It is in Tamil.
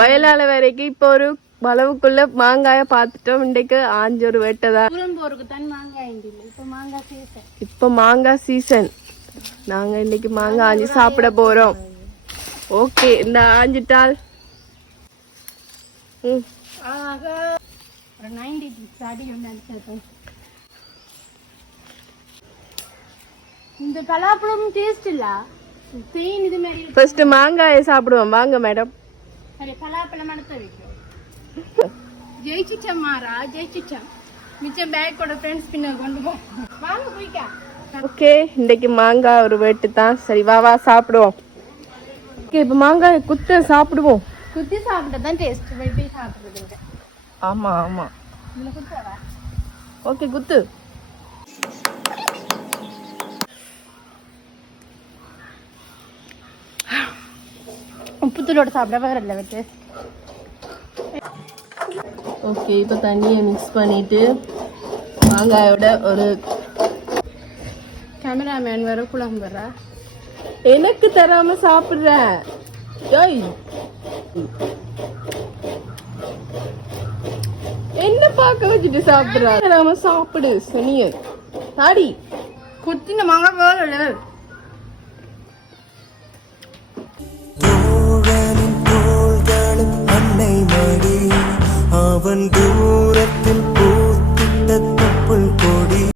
வயலால வரைக்கும் இப்போ ஒரு வளவுக்குள்ள மாங்காய பாத்துட்டோம். இன்றைக்கு ஆஞ்சொரு வேட்டதான். இப்ப மாங்காய் சீசன். நாங்க இன்னைக்கு மாங்காய் ஆஞ்சி சாப்பிட போறோம். ஓகே, இந்த ஆஞ்சிட்டால் இந்த பலாப்பழம் டேஸ்ட் இல்ல. ஃபர்ஸ்ட் மாங்காயை சாப்பிடுவோம். வாங்க மேடம். பலாப்பழம் எடுத்து வைக்கும். ஜெயிச்சிட்டேன் மாறா, ஜெயிச்சிட்டேன். மிச்சம் பேக்கோட ஃப்ரெண்ட்ஸ் பின்ன கொண்டு போ. வாங்க போய்க்கா. ஓகே, இன்னைக்கு மாங்காய் ஒரு வேட்டு தான். சரி வா வா சாப்பிடுவோம். ஓகே, இப்ப மாங்காய் குத்த சாப்பிடுவோம். குத்தி சாப்பிட்டா தான் டேஸ்ட். வெட்டி சாப்பிடுறது. ஆமா ஆமா. இதுல குத்தவா? ஓகே, குத்து. உப்புத்தூளோட சாப்பிட வேற இல்லை வெட்டு. ஓகே, இப்போ தண்ணியை மிக்ஸ் பண்ணிட்டு மாங்காயோட ஒரு கேமராமேன் வேற குழம்புறா. எனக்கு தராம சாப்பிடுறேன். என்ன பார்க்க வச்சுட்டு சாப்பிடுறா? தராம சாப்பிடு. சொனிய தாடி குத்தின மாங்காய் வேற லெவல்.